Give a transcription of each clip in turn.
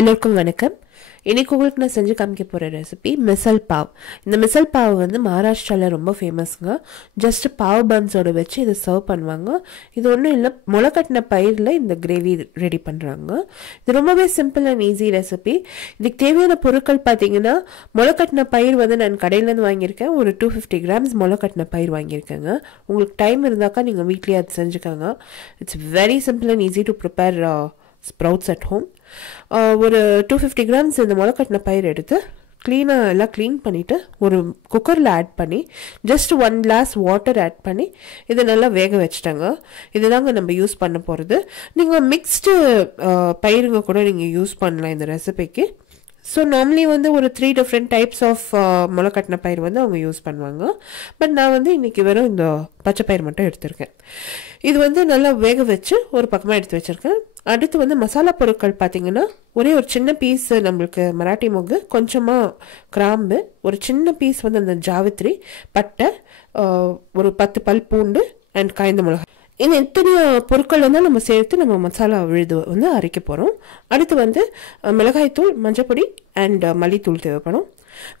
எல்லோருக்கும் வணக்கம். இன்னைக்கு உங்களுக்கு நான் செஞ்சு காமிக்க போகிற ரெசிபி மிசல் பாவ். இந்த மிசல் பாவ் வந்து மகாராஷ்டிராவில் ரொம்ப ஃபேமஸ்ங்க. ஜஸ்ட் பாவ் பன்ஸோட வச்சு இதை சர்வ் பண்ணுவாங்க. இது ஒன்றும் இல்லை, முளைக்கட்டின பயிரில் இந்த கிரேவி ரெடி பண்ணுறாங்க. இது ரொம்பவே சிம்பிள் அண்ட் ஈஸி ரெசிபி. இதுக்கு தேவையான பொருட்கள் பார்த்தீங்கன்னா, முளைக்கட்டின பயிர் வந்து நான் கடையிலேருந்து வாங்கியிருக்கேன். ஒரு 250 grams முளைக்கட்டின பயிர் வாங்கியிருக்கேங்க. உங்களுக்கு டைம் இருந்தாக்கா நீங்கள் வீட்லேயே அது செஞ்சுக்கோங்க. It's very simple and easy to prepare sprouts at home. ஒரு 250 grams இந்த முளைக்கட்டின பயிர் எடுத்து க்ளீனாக எல்லாம் க்ளீன் பண்ணிவிட்டு ஒரு குக்கரில் ஆட் பண்ணி ஜஸ்ட் 1 glass வாட்டர் ஆட் பண்ணி இதை நல்லா வேக வச்சுட்டாங்க. இதுதாங்க நம்ம யூஸ் பண்ண போகிறது. நீங்கள் மிக்ஸ்டு பயிருங்க கூட நீங்கள் யூஸ் பண்ணலாம் இந்த ரெசிபிக்கு. ஸோ நார்மலி வந்து ஒரு 3 different types ஆஃப் முளைக்கட்டின பயிர் வந்து அவங்க யூஸ் பண்ணுவாங்க. பட் நான் வந்து இன்றைக்கி வெறும் இந்த பச்சை பயிர் மட்டும் எடுத்திருக்கேன். இது வந்து நல்லா வேக வச்சு ஒரு பக்கமாக எடுத்து வச்சுருக்கேன். அடுத்து வந்து மசாலா பொருட்கள் பார்த்தீங்கன்னா, ஒரே ஒரு சின்ன பீஸ் நம்மளுக்கு மராட்டி மொக்கு, கொஞ்சமாக கிராம்பு, ஒரு சின்ன பீஸ் வந்து அந்த ஜாவித்ரி, பட்டை, ஒரு 10 பல் பூண்டு அண்ட் காய்ந்த மிளகாய். இந்த எத்தனையோ பொருட்கள் வந்து நம்ம சேர்த்து நம்ம மசாலா விழுது வந்து அரைக்க போகிறோம். அடுத்து வந்து மிளகாய்த்தூள், மஞ்சப்பொடி அண்ட் மல்லித்தூள் தேவைப்படும்.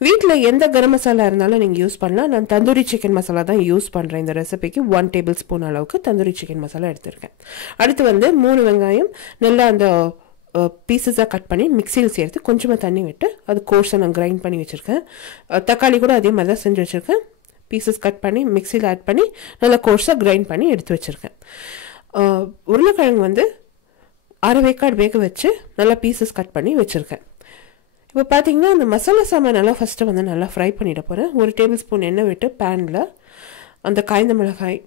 வீட்டில் எந்த கரம் மசாலா இருந்தாலும் நீங்கள் யூஸ் பண்ணலாம். நான் தந்தூரி சிக்கன் மசாலா தான் யூஸ் பண்ணுறேன் இந்த ரெசிபிக்கு. 1 tablespoon அளவுக்கு தந்தூரி சிக்கன் மசாலா எடுத்திருக்கேன். அடுத்து வந்து 3 வெங்காயம் நல்லா அந்த பீசஸாக கட் பண்ணி மிக்சியில் சேர்த்து கொஞ்சமாக தண்ணி விட்டு அது கோர்ஸை நான் கிரைண்ட் பண்ணி வச்சுருக்கேன். தக்காளி கூட அதே மாதிரி தான் செஞ்சு வச்சுருக்கேன். பீசஸ் கட் பண்ணி மிக்சியில் ஆட் பண்ணி நல்லா கோர்ஸாக கிரைண்ட் பண்ணி எடுத்து வச்சுருக்கேன். உருளைக்கிழங்கு வந்து அரை வேக்காடு வேக வச்சு நல்லா பீசஸ் கட் பண்ணி வச்சுருக்கேன். இப்போ பார்த்தீங்கன்னா அந்த மசாலா சாமான் நல்லா ஃபஸ்ட்டு வந்து நல்லா ஃப்ரை பண்ணிட போகிறேன். 1 tablespoon எண்ணெய் விட்டு பேனில் அந்த காய்ந்த மிளகாய்,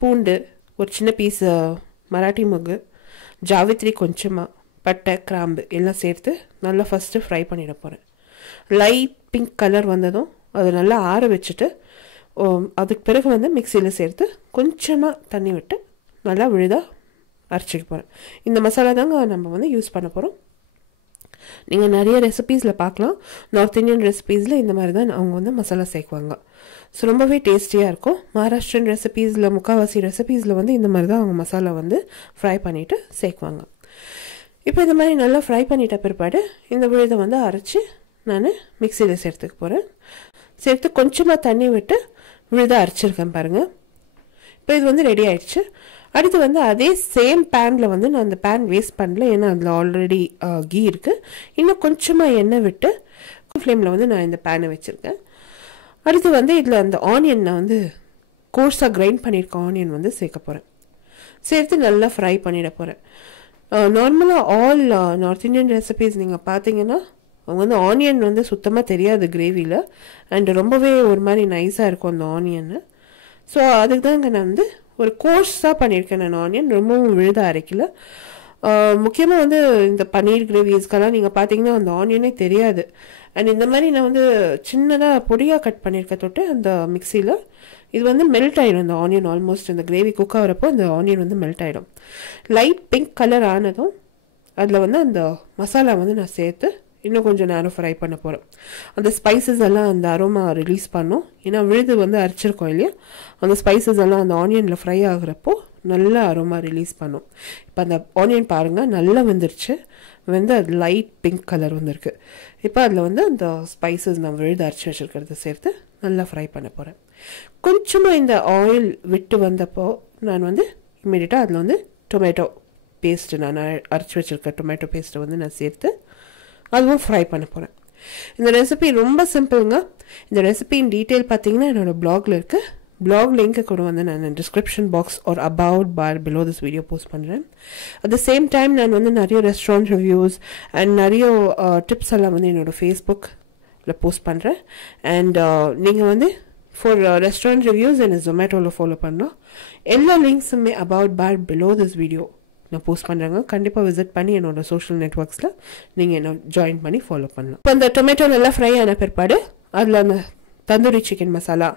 பூண்டு, ஒரு சின்ன பீஸ் மராட்டி மொக்கு, ஜாவித்ரி கொஞ்சமாக, பட்டை, கிராம்பு எல்லாம் சேர்த்து நல்லா ஃபஸ்ட்டு ஃப்ரை பண்ணிட போகிறேன். லைட் பிங்க் கலர் வந்ததும் அதை நல்லா ஆற வச்சுட்டு அதுக்கு பிறகு வந்து மிக்சியில் சேர்த்து கொஞ்சமாக தண்ணி விட்டு நல்லா விழுதாக அரைச்சிக்க போகிறேன். இந்த மசாலா தாங்க நம்ம வந்து யூஸ் பண்ண போகிறோம். நீங்கள் நிறைய ரெசிபீஸில் பார்க்கலாம். நார்த் இந்தியன் ரெசிபீஸில் இந்த மாதிரி தான் அவங்க வந்து மசாலா சேர்க்குவாங்க. ஸோ ரொம்பவே டேஸ்டியாக இருக்கும். மகாராஷ்டிரன் ரெசிபீஸில், முக்கால்வாசி ரெசிபீஸில் வந்து இந்த மாதிரி தான் அவங்க மசாலா வந்து ஃப்ரை பண்ணிவிட்டு சேர்க்குவாங்க. இப்போ இந்த மாதிரி நல்லா ஃப்ரை பண்ணிட்ட பிற்பாடு இந்த விழுதை வந்து அரைச்சி நான் மிக்சியில் சேர்த்துக்க போகிறேன். சேர்த்து கொஞ்சமாக தண்ணி விட்டு விழுதை அரைச்சிருக்கேன் பாருங்கள். இப்போ இது வந்து ரெடி ஆயிடுச்சு. அடுத்து வந்து அதே சேம் பேனில் வந்து நான் அந்த பேன் வேஸ்ட் பண்ணல, ஏன்னா அதில் ஆல்ரெடி கீ இருக்குது. இன்னும் கொஞ்சமாக எண்ணெய் விட்டு ஃப்ளேமில் வந்து நான் இந்த பேனை வச்சுருக்கேன். அடுத்து வந்து இதில் அந்த ஆனியன் நான் வந்து கோர்ஸாக கிரைண்ட் பண்ணியிருக்க ஆனியன் வந்து சேர்க்க போகிறேன். சேர்த்து நல்லா ஃப்ரை பண்ணிட போகிறேன். நார்மலாக ஆல் நார்த் இந்தியன் ரெசிபீஸ் நீங்கள் பார்த்தீங்கன்னா அவங்க வந்து ஆனியன் வந்து சுத்தமாக தெரியாது கிரேவியில், அண்ட் ரொம்பவே ஒரு மாதிரி நைஸாக இருக்கும் அந்த ஆனியன்னு. ஸோ அதுக்கு தாங்க நான் வந்து ஒரு கோர்ஸாக பண்ணியிருக்கேன். நான் ஆனியன் ரொம்பவும் விழுத அரைக்கல. முக்கியமாக வந்து இந்த பன்னீர் கிரேவிஸ்க்கெல்லாம் நீங்கள் பார்த்தீங்கன்னா அந்த ஆனியனே தெரியாது. அண்ட் இந்த மாதிரி நான் வந்து சின்னதாக பொடியாக கட் பண்ணியிருக்க தொட்டு அந்த மிக்சியில் இது வந்து மெல்ட் ஆகிடும். இந்த ஆனியன் ஆல்மோஸ்ட் இந்த கிரேவி குக் ஆகிறப்போ அந்த ஆனியன் வந்து மெல்ட் ஆகிடும். லைட் பிங்க் கலர் ஆனதும் அதில் வந்து அந்த மசாலா வந்து நான் சேர்த்து இன்னும் கொஞ்சம் நேரம் ஃப்ரை பண்ண போகிறேன். அந்த ஸ்பைசஸ் எல்லாம் அந்த அரோமா ரிலீஸ் பண்ணும். ஏன்னா விழுது வந்து அரைச்சிருக்கோம் இல்லையா, அந்த ஸ்பைசஸ் எல்லாம் அந்த ஆனியனில் ஃப்ரை ஆகுறப்போ நல்லா அரோமா ரிலீஸ் பண்ணும். இப்போ அந்த ஆனியன் பாருங்கள் நல்லா வெந்துருச்சு. வந்து அது லைட் பிங்க் கலர் வந்துருக்கு. இப்போ அதில் வந்து அந்த ஸ்பைசஸ் நான் விழுது அரைச்சி வச்சுருக்கிறத சேர்த்து நல்லா ஃப்ரை பண்ண போகிறேன். கொஞ்சமாக இந்த ஆயில் விட்டு வந்தப்போ நான் வந்து இம்மிடியட்டாக அதில் வந்து டொமேட்டோ பேஸ்ட்டு, நான் அரைச்சி வச்சுருக்க டொமேட்டோ பேஸ்ட்டை வந்து நான் சேர்த்து அதுவும் ஃப்ரை பண்ண போகிறேன். இந்த ரெசிபி ரொம்ப சிம்பிளுங்க. இந்த ரெசிபியின் டீட்டெயில் பார்த்தீங்கன்னா என்னோடய பிளாகில் இருக்குது. பிளாக் லிங்க்கு கூட வந்து நான் டிஸ்கிரிப்ஷன் பாக்ஸ் ஒரு about bar below this video post பண்ணுறேன். அட் த சேம் டைம் நான் வந்து நிறைய ரெஸ்டாரண்ட் ரிவ்யூஸ் அண்ட் நிறைய டிப்ஸ் எல்லாம் வந்து என்னோடய ஃபேஸ்புக்கில் போஸ்ட் பண்ணுறேன். அண்ட் நீங்கள் வந்து ஃபார் ரெஸ்டாரண்ட் ரிவ்யூஸ் என்னை ஜொமேட்டோவில் ஃபாலோ பண்ணலாம். எல்லா லிங்க்ஸுமே about bar below this video நான் போஸ்ட் பண்ணுறாங்க. கண்டிப்பாக விசிட் பண்ணி என்னோடய சோஷியல் நெட்ஒர்க்ஸில் நீங்கள் என்ன ஜாயின் பண்ணி ஃபாலோ பண்ணலாம். இப்போ அந்த டொமேட்டோ நல்லா ஃப்ரை ஆன பிற்பாடு அதில் அந்த தந்தூரி சிக்கன் மசாலா,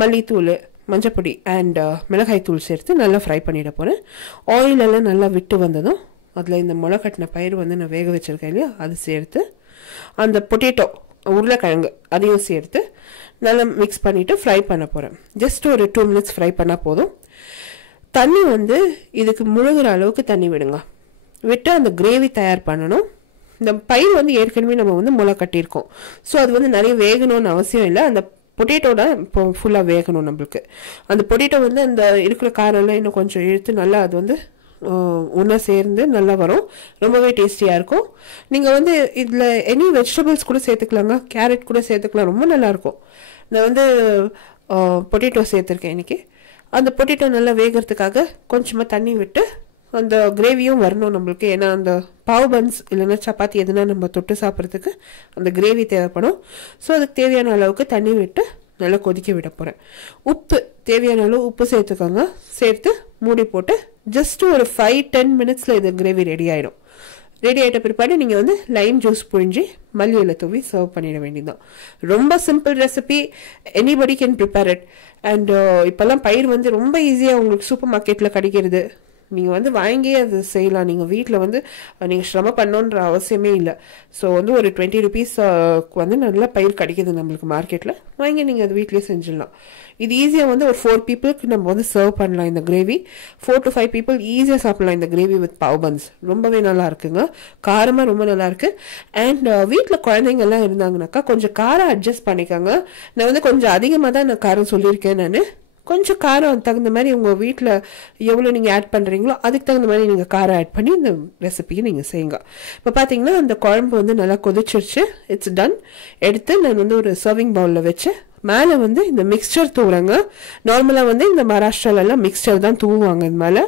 மல்லித்தூள், மஞ்சப்பொடி அண்ட் மிளகாய் தூள் சேர்த்து நல்லா ஃப்ரை பண்ணிட போகிறேன். ஆயிலெல்லாம் நல்லா விட்டு வந்ததும் அதில் இந்த முளைக்கட்டின பயிர் வந்து நான் வேக வச்சுருக்கேன் இல்லையா, அது சேர்த்து அந்த பொட்டேட்டோ உருளைக்கிழங்கு அதையும் சேர்த்து நல்லா மிக்ஸ் பண்ணிவிட்டு ஃப்ரை பண்ண போகிறேன். ஜஸ்ட் ஒரு 2 minutes ஃப்ரை பண்ணால் போதும். தண்ணி வந்து இதுக்கு முழுகிற அளவுக்கு தண்ணி விடுங்க. விட்டு அந்த கிரேவி தயார் பண்ணணும். இந்த பயிர் வந்து ஏற்கனவே நம்ம வந்து முளை கட்டியிருக்கோம். ஸோ அது வந்து நிறைய வேகணும்னு அவசியம் இல்லை. அந்த பொட்டேட்டோட இப்போ ஃபுல்லாக வேகணும் நம்மளுக்கு. அந்த பொட்டேட்டோ வந்து அந்த இருக்கிற காரெல்லாம் இன்னும் கொஞ்சம் இழுத்து நல்லா அது வந்து ஒன்றா சேர்ந்து நல்லா வரும். ரொம்பவே டேஸ்டியாக இருக்கும். நீங்கள் வந்து இதில் எனி வெஜிடபிள்ஸ் கூட சேர்த்துக்கலாங்க. கேரட் கூட சேர்த்துக்கலாம், ரொம்ப நல்லாயிருக்கும். நான் வந்து பொட்டேட்டோ சேர்த்துருக்கேன் இன்றைக்கி. அந்த பொட்டேட்டோ நல்லா வேகிறதுக்காக கொஞ்சமாக தண்ணி விட்டு அந்த கிரேவியும் வரணும் நம்மளுக்கு. ஏன்னா அந்த பாவ் பன்ஸ் இல்லைன்னா சப்பாத்தி எதுனா நம்ம தொட்டு சாப்பிட்றதுக்கு அந்த கிரேவி தேவைப்படும். ஸோ அதுக்கு தேவையான அளவுக்கு தண்ணி விட்டு நல்லா கொதிக்க விட போகிறேன். உப்பு தேவையான அளவு உப்பு சேர்த்துக்கோங்க. சேர்த்து மூடி போட்டு ஜஸ்ட் ஒரு 5-10 மினிட்ஸில் இது கிரேவி ரெடி ஆகிடும். ரெடி ஆகிட்ட பிற்பாடு நீங்கள் வந்து லைம் ஜூஸ் புழிஞ்சி மல்லி இலை தூவி சர்வ் பண்ணிட வேண்டியதுதான். ரொம்ப simple recipe, anybody can prepare it. And இப்போல்லாம் பயிர் வந்து ரொம்ப ஈஸியாக உங்களுக்கு சூப்பர் மார்க்கெட்டில் கிடைக்கிறது. நீங்கள் வந்து வாங்கி அது செய்யலாம். நீங்கள் வீட்டில் வந்து நீங்கள் சிரமம் பண்ணணுன்ற அவசியமே இல்லை. ஸோ வந்து ஒரு 20 rupees வந்து நல்லா பயிர் கிடைக்கிது நம்மளுக்கு மார்க்கெட்டில். வாங்கி நீங்கள் அது வீட்லேயே செஞ்சிடலாம். இது ஈஸியாக வந்து ஒரு 4 peopleக்கு நம்ம வந்து சர்வ் பண்ணலாம். இந்த கிரேவி 4 to 5 people ஈஸியாக சாப்பிடலாம் இந்த கிரேவி வித் பாவ் பன்ஸ். ரொம்பவே நல்லா இருக்குங்க. காரமாக ரொம்ப நல்லா இருக்கு. அண்ட் வீட்டில் குழந்தைங்கள்லாம் இருந்தாங்கனாக்கா கொஞ்சம் காரம் அட்ஜஸ்ட் பண்ணிக்கோங்க. நான் வந்து கொஞ்சம் அதிகமாக தான் நான் காரம் சொல்லியிருக்கேன். நான் கொஞ்சம் காரம் தகுந்த மாதிரி உங்கள் வீட்டில் எவ்வளோ நீங்கள் ஆட் பண்ணுறீங்களோ அதுக்கு தகுந்த மாதிரி நீங்கள் காரம் ஆட் பண்ணி இந்த ரெசிபியை நீங்கள் செய்யுங்க. இப்போ பார்த்தீங்கன்னா அந்த குழம்பு வந்து நல்லா கொதிச்சிருச்சு. It's done. எடுத்து நான் வந்து ஒரு சர்விங் பவுலில் வச்சு மேலே வந்து இந்த மிக்சர் தூவுறாங்க. நார்மலாக வந்து இந்த மகாராஷ்டிராலெல்லாம் மிக்சர் தான் தூவுவாங்க. இது மேலே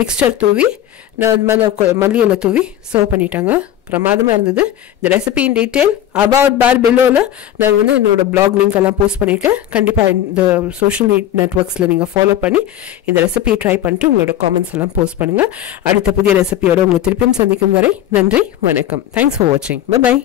மிக்சர் தூவி நான் அது மேலே மல்லி இலை தூவி சர்வ் பண்ணிட்டாங்க. பிரமாதமாக இருந்தது. இந்த ரெசிபி இன் டீட்டெயில் அபவுட் பார் பிலோவில் நான் வந்து என்னோட பிளாக் லிங்க் எல்லாம் போஸ்ட் பண்ணியிருக்கேன். கண்டிப்பாக இந்த சோஷியல் நெட்ஒர்க்ஸில் நீங்கள் ஃபாலோ பண்ணி இந்த ரெசிபியை ட்ரை பண்ணிட்டு உங்களோட காமெண்ட்ஸ் எல்லாம் போஸ்ட் பண்ணுங்கள். அடுத்த புதிய ரெசிபியோட உங்களை திருப்பியும் சந்திக்கும் வரை நன்றி, வணக்கம். தேங்க்ஸ் ஃபார் வாட்சிங். பை.